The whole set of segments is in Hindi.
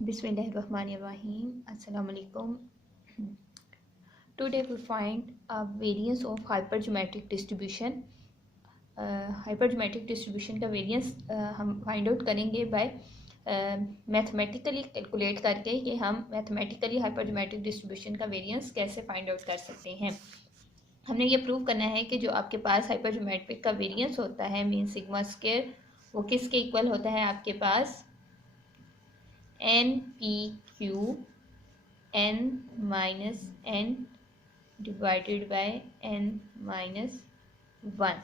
Bismillahirrahmanirrahim. Assalamu alaikum. Today we find a variance of hypergeometric distribution. Hypergeometric distribution का वेरिएंस हम फाइंड आउट करेंगे बाय मैथमेटिकली कैलकुलेट करके कि हम मैथमेटिकली हाइपरजोमेट्रिक डिस्ट्रीब्यूशन का वेरिएंस कैसे फाइंड आउट कर सकते हैं। हमने ये प्रूव करना है कि जो आपके पास हाइपरजोमेट्रिक का वेरिएंस होता है मीन सिग्मा स्क्वायर वो किसके इक्वल होता है, आपके पास N P Q N minus N divided by N minus one.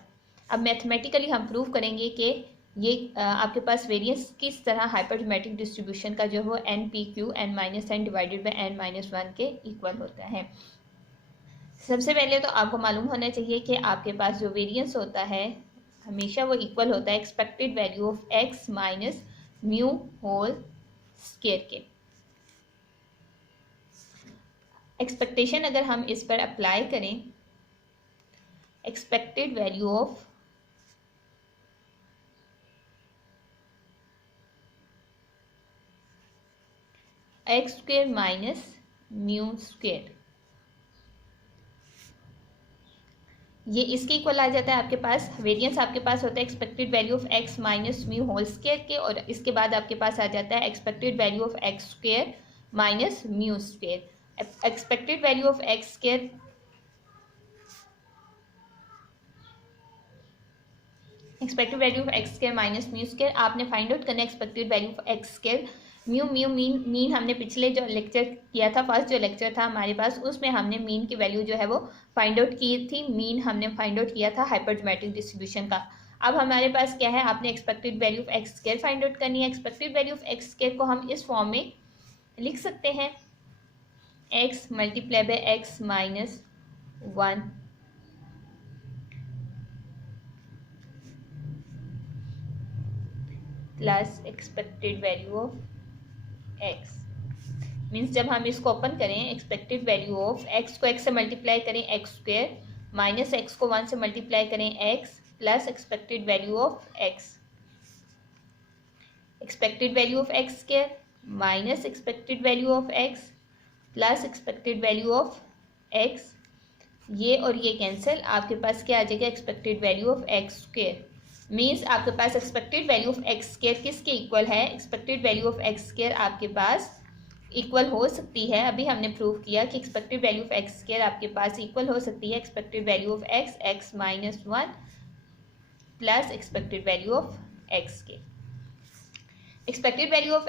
अब मैथमेटिकली हम प्रूव करेंगे कि ये आपके पास वेरिएंस किस तरह हाइपरजोमेट्रिक डिस्ट्रीब्यूशन का जो हो n P Q N minus N divided by N minus one के इक्वल होता है। सबसे पहले तो आपको मालूम होना चाहिए कि आपके पास जो वेरिएंस होता है हमेशा वो इक्वल होता है expected value of x minus mu whole square के। एक्सपेक्टेशन अगर हम इस पर अप्लाई करें, expected value of x square minus mu square, ये इसके इक्वल आ जाता है। आपके पास वेरिएंस आपके पास होता है expected value of x minus mu whole square के, और इसके बाद आपके पास आ जाता है expected value of x square minus mu square. Expected value of x square minus mu square आपने फाइंड आउट करना है। Expected value of x square mu mean हमने पिछले जो लेक्चर किया था, फर्स्ट जो लेक्चर था हमारे पास, उसमें हमने मीन की वैल्यू जो है वो फाइंड आउट की थी। मीन हमने फाइंड आउट किया था हाइपरजोमेट्रिक डिस्ट्रीब्यूशन का। अब हमारे पास क्या है, आपने expected value of x square find out करनी है। Expected value of x square को हम इस फॉर्म में लिख सकते हैं, x multiply by x minus one plus expected value of x. Means जब हम इसको ओपन करें, एक्सपेक्टेड वैल्यू ऑफ एक्स को एक्स से मल्टीप्लाई करें एक्स स्क्वायर, माइनस एक्स को वन से मल्टीप्लाई करें x, plus expected value of x. Expected value of x square minus expected value of X plus expected value of X. ये और ये कैंसिल, आपके पास क्या आ जाएगा, expected value of x square. Means आपके पास expected value of x square किसके इक्वल है, expected value of x square आपके पास इक्वल हो सकती है। अभी हमने प्रूव किया कि expected value of x square आपके पास इक्वल हो सकती है expected value of x, x minus one plus expected value of x के। एक्सपेक्टेड वैल्यू ऑफ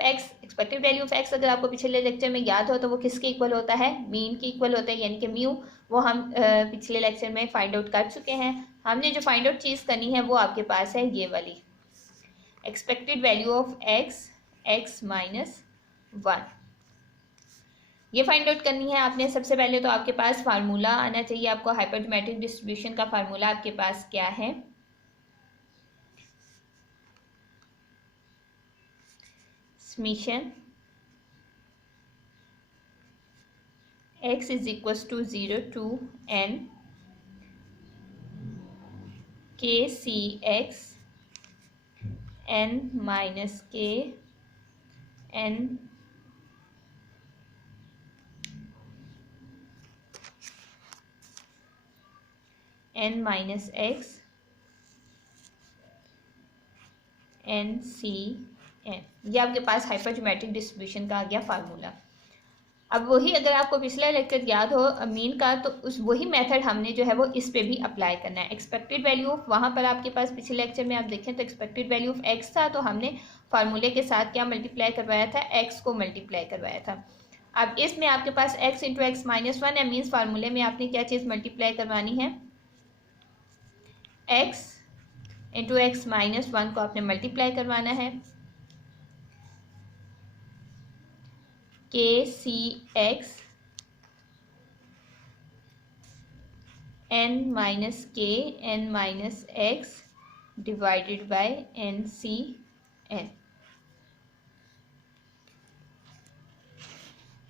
एक्स अगर आपको पिछले लेक्चर में याद हो तो वो किसके इक्वल होता है, मीन के इक्वल होता है, यानी कि म्यू। वो हम पिछले लेक्चर में फाइंड आउट कर चुके हैं। हमने जो फाइंड आउट चीज़ करनी है वो आपके पास है ये वाली, expected value of x, x minus one. ये फाइंड आउट करनी है आपने। सबसे पहले तो आपके पास फार्मूला आना चाहिए आपको। हाइपरजोमेट्रिक डिस्ट्रीब्यूशन का फार्मूला आपके पास क्या है, summation x is equals to 0 to n k c x n minus k n n minus x n c n। ये आपके पास हाइपरजोमेट्रिक डिस्ट्रीब्यूशन का आ गया फार्मूला। अब वही अगर आपको पिछला लेक्चर याद हो मीन का, तो उस वही मेथड हमने जो है वो इस पे भी अप्लाई करना है। एक्सपेक्टेड वैल्यू ऑफ, वहाँ पर आपके पास पिछले लेक्चर में आप देखें तो एक्सपेक्टेड वैल्यू ऑफ एक्स था, तो हमने फार्मूले के साथ क्या मल्टीप्लाई करवाया था, एक्स को मल्टीप्लाई करवाया था। अब इसमें आपके पास X into x minus one है, मीन्स फार्मूले में आपने क्या चीज़ मल्टीप्लाई करवानी है, X into x minus one को आपने मल्टीप्लाई करवाना है। K C X N minus के N minus X divided by N C N.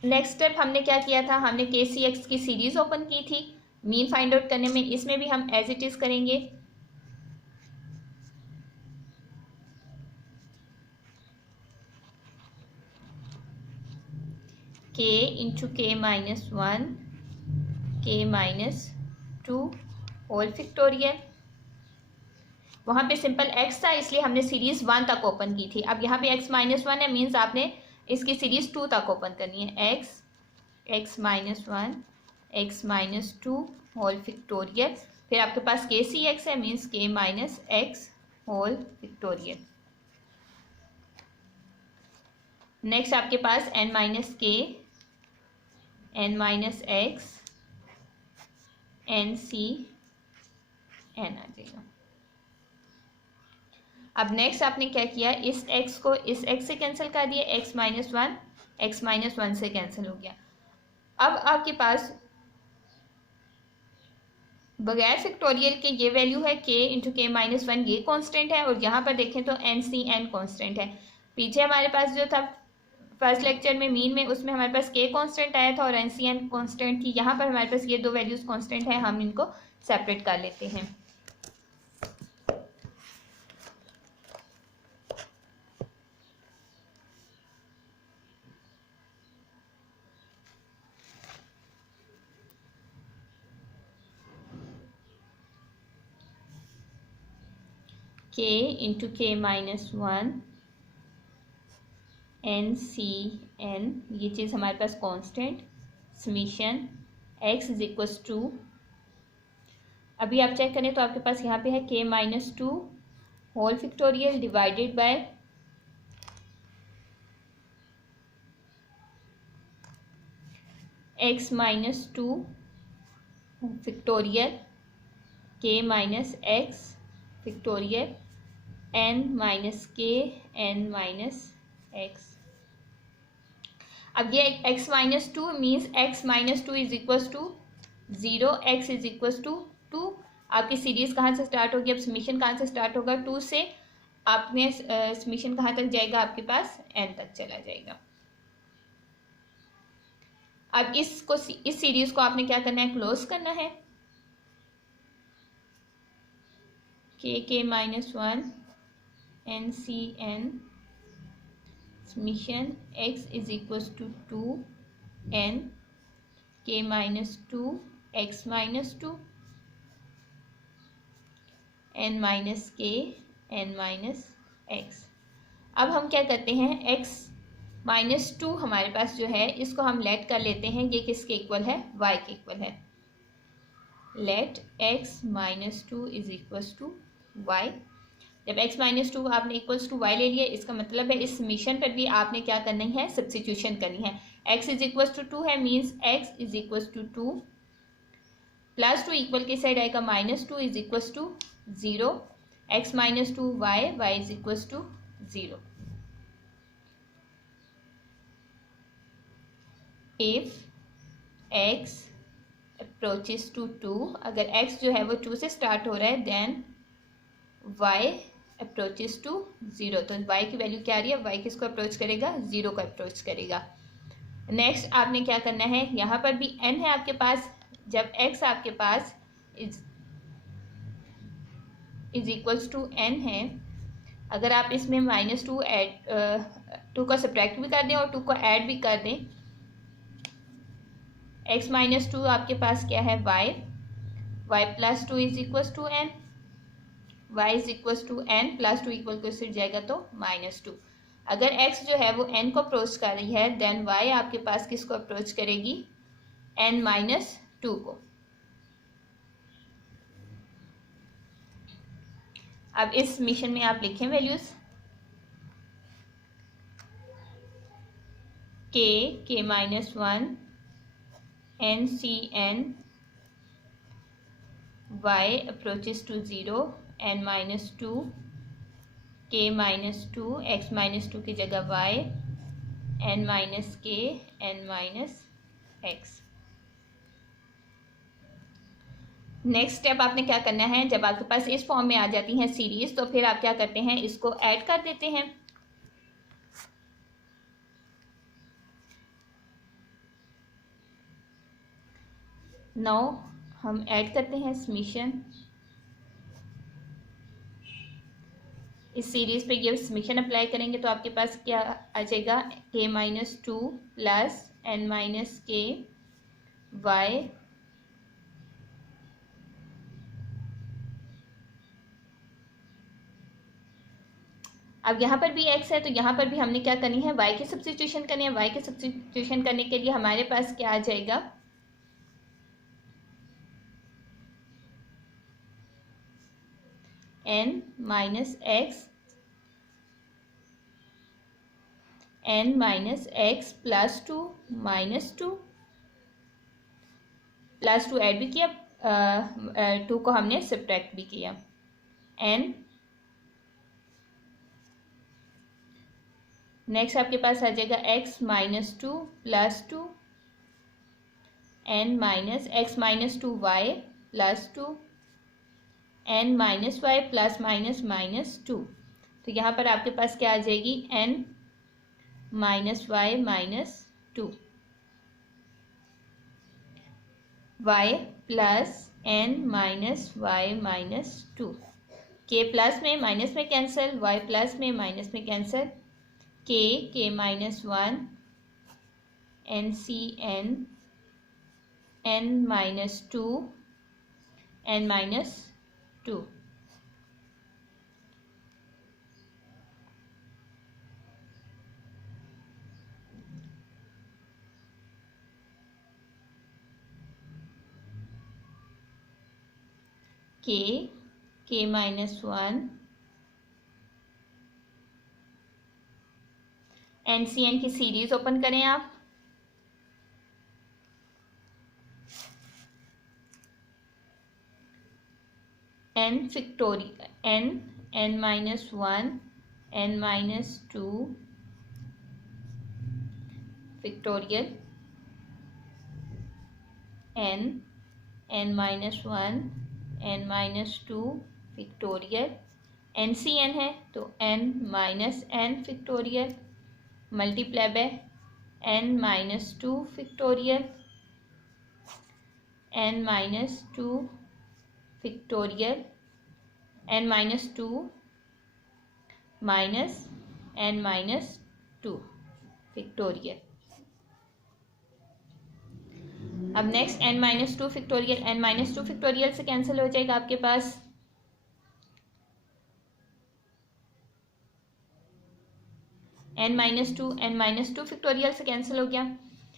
Next step हमने क्या किया था, हमने के सी एक्स की सीरीज ओपन की थी मीन फाइंड आउट करने में। इसमें भी हम एज इट इज करेंगे, के इंटू के माइनस वन के माइनस टू होल फैक्टोरियल। वहाँ पे सिंपल एक्स था इसलिए हमने सीरीज 1 तक ओपन की थी। अब यहाँ पे एक्स माइनस वन है, मीन्स आपने इसकी सीरीज 2 तक ओपन करनी है। X minus one x minus two whole factorial, फिर आपके पास के सी एक्स है, means k minus x whole factorial. Next आपके पास एन माइनस के एन माइनस एक्स एन सी एन आ जाएगा। अब नेक्स्ट आपने क्या किया, इस x को इस x से कैंसिल कर दिया, x माइनस वन से कैंसिल हो गया। अब आपके पास बगैर फैक्टोरियल के ये वैल्यू है k into k minus one, ये कांस्टेंट है, और यहाँ पर देखें तो एन सी एन कॉन्स्टेंट है। पीछे हमारे पास जो था फर्स्ट लेक्चर में मीन में, उसमें हमारे पास k कांस्टेंट आया था और एन सी एन कॉन्स्टेंट थी। यहाँ पर हमारे पास ये दो वैल्यूज कांस्टेंट है, हम इनको सेपरेट कर लेते हैं। k into k minus one n सी एन, ये चीज़ हमारे पास constant, summation x is equals to, अभी आप चेक करें तो आपके पास यहाँ पे है k minus two whole factorial divided by x minus two factorial k minus x factorial n minus k n minus x। अब ये x minus two means x minus two is equals to zero, x is equals to two. आपकी सीरीज कहाँ से स्टार्ट होगी, अब समीशन कहाँ से स्टार्ट होगा, 2 से। आपने समीशन कहाँ तक जाएगा, आपके पास n तक चला जाएगा। अब इस सीरीज को आपने क्या करना है, क्लोज करना है। K minus one n C n summation x is equals to two n k minus two x minus two n minus के एन माइनस एक्स। अब हम क्या करते हैं, x माइनस टू हमारे पास जो है इसको हम लेट कर लेते हैं, ये किसके इक्वल है, y के इक्वल है। Let x minus two is equals to y। जब x माइनस टू आपने इक्वल्स टू y ले लिया, इसका मतलब है इस समीशन पर भी आपने क्या करनी है, सब्स्टिट्यूशन करनी है। x is equals to two है, means x is equals to two, plus two equal के साइड आएगा minus two is equals to zero, x minus two y y is equals to zero. If x approaches to two, अगर x जो है वो 2 से स्टार्ट हो रहा है, then y approaches to zero. तो y की वैल्यू क्या आ रही है, y किसको अप्रोच करेगा, ज़ीरो को अप्रोच करेगा। नेक्स्ट आपने क्या करना है, यहाँ पर भी n है आपके पास, जब x आपके पास इज इक्वल्स टू n है, अगर आप इसमें माइनस टू टू को सब्ट्रैक्ट भी कर दें और 2 को ऐड भी कर दें, x माइनस टू आपके पास क्या है, y plus two is equals to n, y is equals to n plus two equal को सिर्फ जाएगा तो माइनस टू। अगर x जो है वो n को अप्रोच कर रही है, देन y आपके पास किसको अप्रोच करेगी, n माइनस टू को। अब इस मिशन में आप लिखें values, k minus one n C n y approaches to zero n minus two k minus two x minus two की जगह वाई एन माइनस के N minus x. Next step आपने क्या करना है, जब आपके पास इस फॉर्म में आ जाती हैं सीरीज, तो फिर आप क्या करते हैं, इसको ऐड कर देते हैं। नाउ हम ऐड करते हैं समीशन, इस सीरीज पे ये समीशन अप्लाई करेंगे तो आपके पास क्या आ जाएगा, के minus two plus n minus के वाई अब यहाँ पर भी x है तो यहाँ पर भी हमने क्या करनी है, y की सब्स्टिट्यूशन करनी है। y की सब्स्टिट्यूशन करने के लिए हमारे पास क्या आ जाएगा, n minus x n minus x plus two minus two plus to add भी किया, टू को हमने सब्ट्रैक्ट भी किया, n नेक्स्ट आपके पास आ जाएगा x minus two plus two n minus x minus two y plus two n minus y plus minus minus two. तो यहाँ पर आपके पास क्या आ जाएगी, n minus y minus two y plus n minus y minus two. K plus में माइनस में कैंसिल, वाई प्लस में माइनस में cancel, k minus one n सी n minus two n minus two. K minus one N की सीरीज ओपन करें आप, n factorial n minus one n minus two factorial n minus one n minus two factorial n सी एन है तो n minus n factorial multiply by N minus two factorial n minus two factorial n minus two minus n minus two factorial. अब next n minus two factorial n minus two factorial से कैंसिल हो जाएगा आपके पास n माइनस टू फैक्टोरियल से कैंसिल हो गया।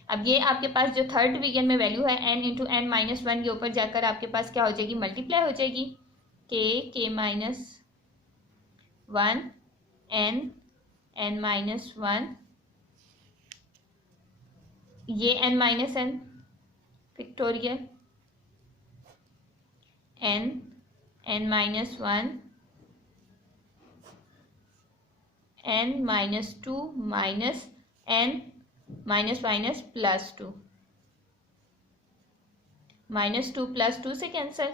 अब ये आपके पास जो थर्ड डिवीजन में वैल्यू है n into n minus one, ये ऊपर जाकर आपके पास क्या हो जाएगी, मल्टीप्लाई हो जाएगी, k minus one n minus one, ये n minus n factorial n minus one n minus two minus n minus minus plus two, minus two plus two से कैंसिल।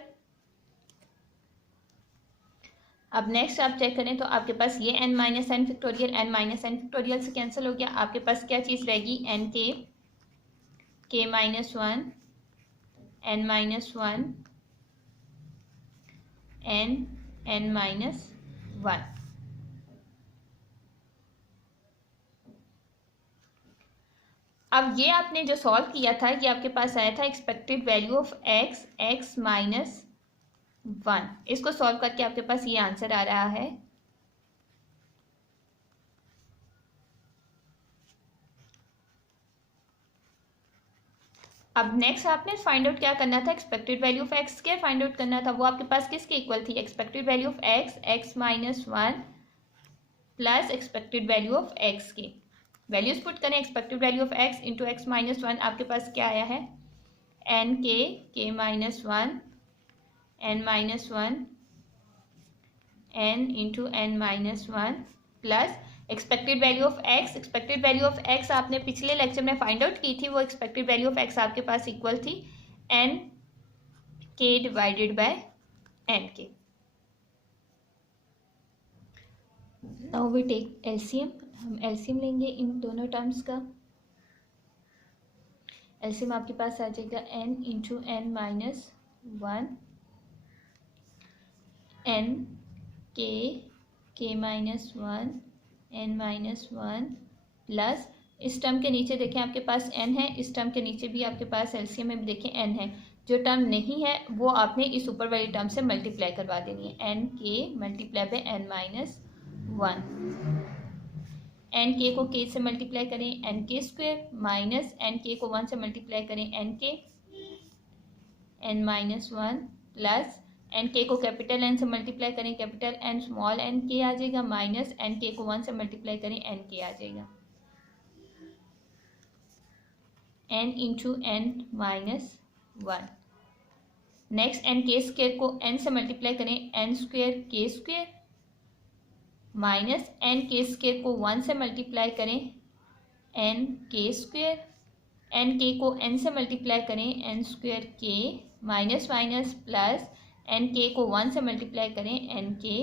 अब नेक्स्ट आप चेक करें तो आपके पास ये n माइनस एन फैक्टोरियल से कैंसिल हो गया। आपके पास क्या चीज़ रहेगी, n k minus one n minus one n minus one. अब ये आपने जो सॉल्व किया था ये आपके पास आया था expected value of x minus one. इसको सॉल्व करके आपके पास ये आंसर आ रहा है। अब नेक्स्ट आपने फाइंड आउट क्या करना था, एक्सपेक्टेड वैल्यू ऑफ एक्स के फाइंड आउट करना था। वो आपके पास किसके इक्वल थी, expected value of x minus one plus expected value of x की वैल्यूज पुट करें। Expected value of x into x minus one आपके पास क्या आया है, n k minus one n minus one n into n minus one plus expected value of x. Expected value of x आपने पिछले लेक्चर में फाइंड आउट की थी, वो एक्सपेक्टेड वैल्यू ऑफ एक्स आपके पास इक्वल थी n k divided by n के। Now we take LCM. हम एलसीएम लेंगे इन दोनों टर्म्स का। एलसीएम आपके पास आ जाएगा n into n minus one n k minus one n minus one plus इस टर्म के नीचे देखें आपके पास n है, इस टर्म के नीचे भी आपके पास एलसीएम में भी देखें n है। जो टर्म नहीं है वो आपने इस ऊपर वाली टर्म से मल्टीप्लाई करवा देनी है, n k multiply by n minus 1। N k को k से मल्टीप्लाई करें एन के स्क्वेयर माइनस एन के को 1 से मल्टीप्लाई करें एन के n minus 1 plus N k को कैपिटल एन से मल्टीप्लाई करें कैपिटल एन स्मॉल एन के आ जाएगा माइनस एन के को 1 से मल्टीप्लाई करें एन के आ जाएगा n into n minus 1। Next n के स्क्वेयर को n से मल्टीप्लाई करें एन स्क्वेयर के स्क्वेयर माइनस एन के स्क्वेयर को 1 से मल्टीप्लाई करें एन के स्क्वेयर, एन के को n से मल्टीप्लाई करें एन स्क्वेयर के minus minus plus N k को 1 से मल्टीप्लाई करें एन के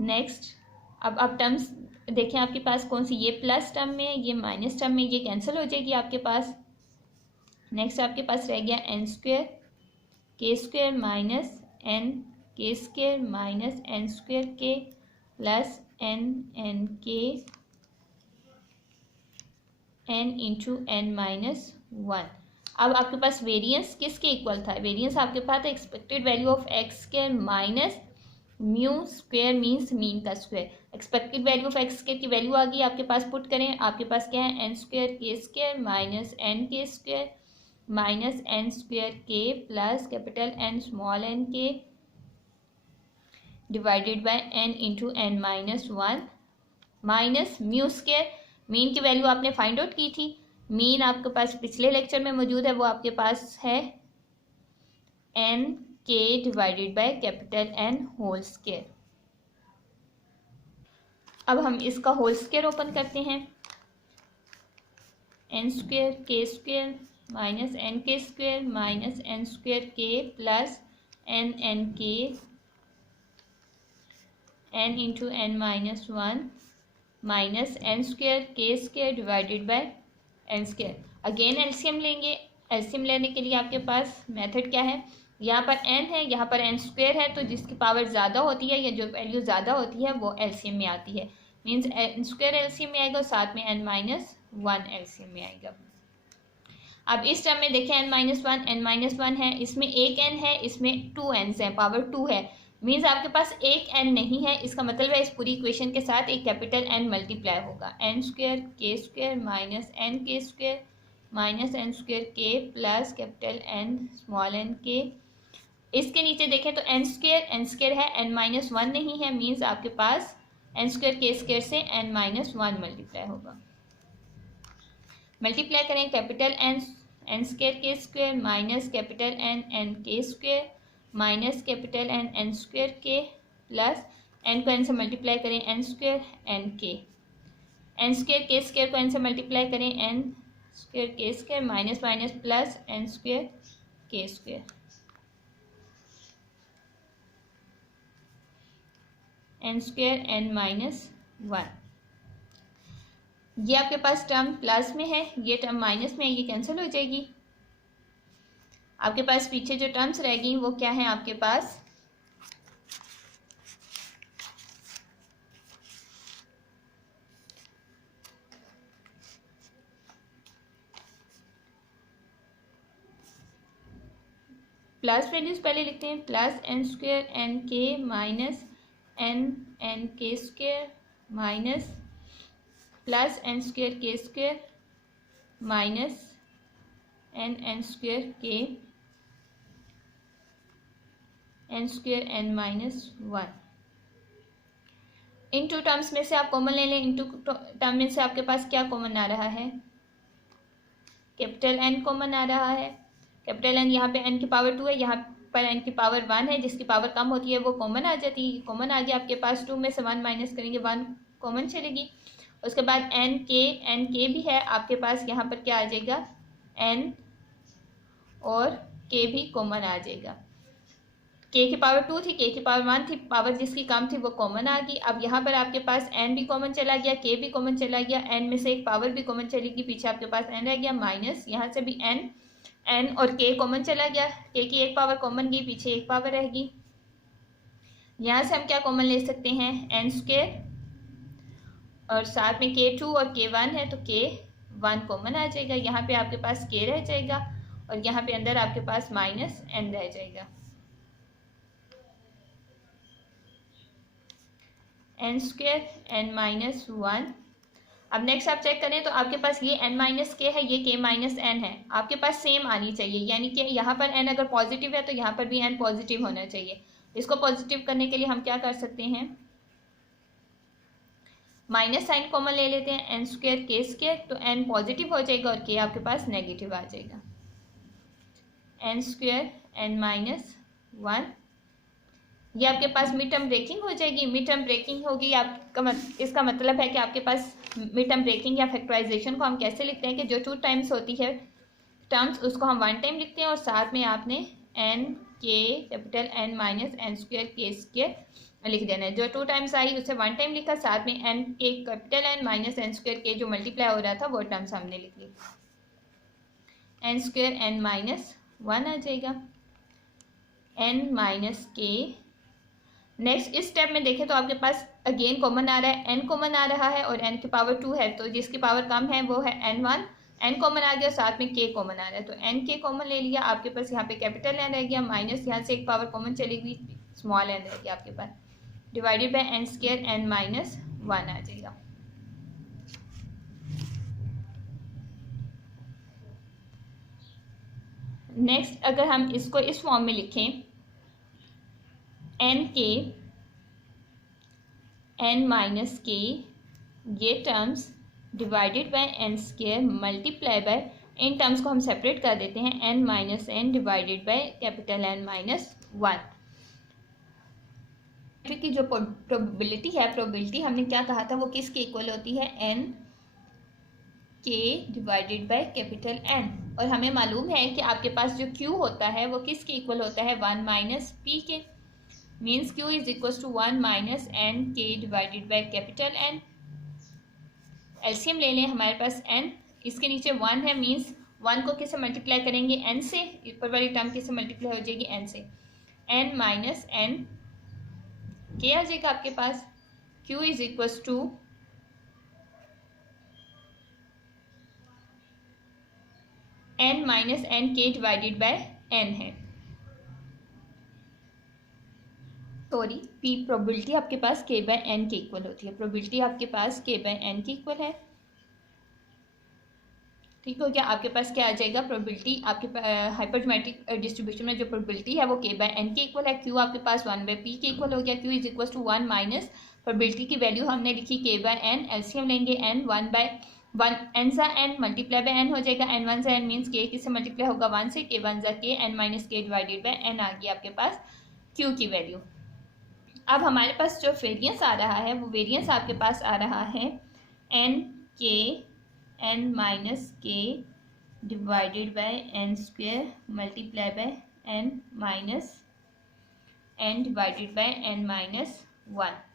नेक्स्ट। अब टर्म्स देखें आपके पास कौन सी, ये प्लस टर्म में ये माइनस टर्म में, ये कैंसिल हो जाएगी आपके पास। नेक्स्ट आपके पास रह गया एन स्क्वेयर के स्क्वेयर माइनस एन के square minus n square k plus n n k n into n minus 1। अब आपके पास वेरिएंस किसके इक्वल था, वेरिएंस आपके पास था expected value of x square minus mu square means mean का square. Expected value of x square की वैल्यू आ गई आपके पास, पुट करें। आपके पास क्या है n square k square minus n k square minus n square k plus capital N small n k divided by n into n minus 1 minus mu square. Mean की वैल्यू आपने फाइंड आउट की थी, मीन आपके पास पिछले लेक्चर में मौजूद है, वो आपके पास है n k divided by capital N whole square. अब हम इसका होल स्क्वायर ओपन करते हैं, n square k square minus n k square minus n square k plus n n k n into n minus 1 minus n square k square divided by n square. Again LCM लेंगे, एलसीएम लेने के लिए आपके पास मेथड क्या है, यहाँ पर n है यहाँ पर n स्क्वायर है, तो जिसकी पावर ज़्यादा होती है या जो वैल्यू ज़्यादा होती है वो एलसीएम में आती है, मीन्स n स्क्वायर एलसीएम में आएगा और साथ में n माइनस 1 एलसीएम में आएगा। अब इस टर्म में देखें n माइनस 1 है, इसमें एक n है, इसमें 2 n's है, पावर 2 है, मीन्स आपके पास एक n नहीं है। इसका मतलब है इस पूरी इक्वेशन के साथ एक कैपिटल N मल्टीप्लाई होगा, n square k square minus n k square minus n square k plus capital N small n k. इसके नीचे देखें तो एन स्क्वायर है, n माइनस 1 नहीं है, मीन्स आपके पास एन स्क्वायर के स्क्वायर से n माइनस 1 मल्टीप्लाई होगा। मल्टीप्लाई करें capital N square k square minus capital N n k square minus capital N square k plus N को एन से मल्टीप्लाई करें n square n k, n square k square को एन से मल्टीप्लाई करें n square k square minus minus plus n square k square n square n minus 1। ये आपके पास टर्म प्लस में है, ये टर्म माइनस में है, ये कैंसिल हो जाएगी। आपके पास पीछे जो टर्म्स रह गई वो क्या है आपके पास, प्लस वैल्यूज पहले लिखते हैं, plus n square n k minus n n k square minus plus n square k square minus n n square k n square n minus 1। इन टू टर्म्स में से आप कॉमन ले लें, इन टू टर्म में से आपके पास क्या कॉमन आ रहा है, कैपिटल एन कॉमन आ रहा है। कैपिटल एन यहाँ पे एन की पावर 2 है, यहाँ पर एन की पावर 1 है, जिसकी पावर कम होती है वो कॉमन आ जाती है। कॉमन आ गया आपके पास, 2 में से 1 माइनस करेंगे 1 कॉमन चलेगी। उसके बाद एन के भी है आपके पास, यहाँ पर क्या आ जाएगा एन और के भी कॉमन आ जाएगा। के की पावर 2 थी, के की पावर 1 थी, पावर जिसकी कम थी वो कॉमन आ गई। अब यहाँ पर आपके पास n भी कॉमन चला गया, k भी कॉमन चला गया, n में से एक पावर भी कॉमन चलेगी, पीछे आपके पास n रह गया माइनस, यहाँ से भी n और k कॉमन चला गया, k की एक पावर कॉमन गई, पीछे एक पावर रहेगी। यहाँ से हम क्या कॉमन ले सकते हैं, n स्क्वायर, और साथ में k2 और k1 है तो k1 कॉमन आ जाएगा, यहाँ पे आपके पास k रह जाएगा और यहाँ पे अंदर आपके पास माइनस n रह जाएगा, n स्क्वायर n माइनस 1। अब नेक्स्ट आप चेक करें तो आपके पास ये n माइनस के है, ये k माइनस n है, आपके पास सेम आनी चाहिए, यानी कि यहाँ पर n अगर पॉजिटिव है तो यहाँ पर भी n पॉजिटिव होना चाहिए। इसको पॉजिटिव करने के लिए हम क्या कर सकते हैं, माइनस साइन कॉमन ले लेते हैं, n स्क्वायर k स्क्वायर, तो n पॉजिटिव हो जाएगा और k आपके पास नेगेटिव आ जाएगा, n स्क्वायर n माइनस 1। ये आपके पास मिड टर्म ब्रेकिंग हो जाएगी, मिड टर्म ब्रेकिंग होगी आपका इसका मतलब है कि आपके पास मिड टर्म ब्रेकिंग या फैक्टराइजेशन को हम कैसे लिखते हैं कि जो 2 टाइम्स होती है टर्म्स उसको हम 1 टाइम लिखते हैं और साथ में आपने n k capital n minus n square k square लिख देना है। जो 2 टाइम्स आई उसे 1 टाइम लिखा, साथ में n k capital n minus n square k जो मल्टीप्लाई हो रहा था वो टर्म्स हमने लिख ली, n स्क्वायर n माइनस 1 आ जाएगा, n माइनस k। नेक्स्ट इस स्टेप में देखें तो आपके पास अगेन कॉमन आ रहा है, n कॉमन आ रहा है और n की पावर 2 है तो जिसकी पावर कम है वो है n1, n कॉमन आ गया, साथ में k कॉमन आ रहा है तो n k कॉमन ले लिया, आपके पास यहाँ पे कैपिटल n रह गया माइनस यहाँ से एक पावर कॉमन चलेगी, स्मॉल n रह गया आपके पास, divided by n square n minus 1 आ जाएगा। नेक्स्ट अगर हम इसको इस फॉर्म में लिखें, n k n minus k ये terms divided by n square multiply bye, in terms को हम सेपरेट कर देते हैं, n minus n divided by capital N minus 1। की जो प्रोबेबिलिटी है, प्रोबेबिलिटी हमने क्या कहा था वो किसके इक्वल होती है, n k divided by capital N, और हमें मालूम है कि आपके पास जो q होता है वो किसके इक्वल होता है, 1 माइनस p के, means q is equal to 1 minus n k divided by capital N। LCM ले लें, हमारे पास n इसके नीचे 1 है, मीन्स 1 को किससे मल्टीप्लाई करेंगे, n से, ऊपर वाली टर्म किससे मल्टीप्लाई हो जाएगी, n से, n माइनस n k आ जाएगा आपके पास, q is equal to n minus n k divided by n है, सॉरी p प्रोबेबिलिटी आपके पास k बाय n के इक्वल होती है, प्रोबेबिलिटी आपके पास k बाय n के इक्वल है, ठीक हो गया। आपके पास क्या आ जाएगा, प्रोबेबिलिटी आपके हाइपरजोमेट्रिक डिस्ट्रीब्यूशन में जो प्रोबेबिलिटी है वो k बाय n के इक्वल है, q आपके पास 1 बाय p के इक्वल हो गया, q is equal to 1 minus probability की वैल्यू हमने लिखी k बाय n, एलसीएम लेंगे n 1 बाय 1, n सा n मल्टीप्लाई बाय n हो जाएगा, n 1 सा n मीन्स k किससे मल्टीप्लाई होगा, 1 से, k 1 सा k, n minus k divided by n आ गई आपके पास q की वैल्यू। अब हमारे पास जो वेरिएंस आ रहा है वो वेरिएंस आपके पास आ रहा है n k n minus k divided by n square multiply by n minus n divided by n minus 1।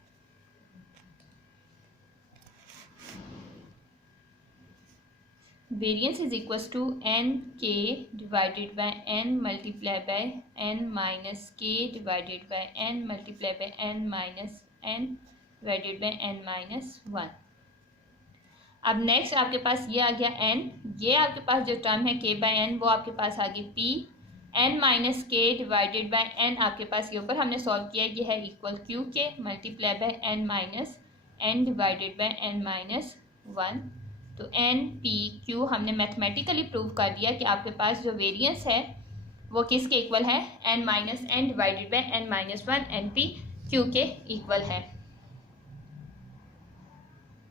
Variance is equals to n k divided by n multiply by n minus k divided by n multiply by n minus n divided by n minus 1। अब नेक्स्ट आपके पास ये आ गया n, ये आपके पास जो टर्म है k बाय n वो आपके पास आ गई p, n minus k divided by n आपके पास ये ऊपर हमने सॉल्व किया, ये है इक्वल q के multiply by n minus n divided by n minus 1। तो n p q हमने मैथमेटिकली प्रूव कर दिया कि आपके पास जो वेरिएंस है वो किसके इक्वल है, n minus n divided by n minus 1 n p q के इक्वल है।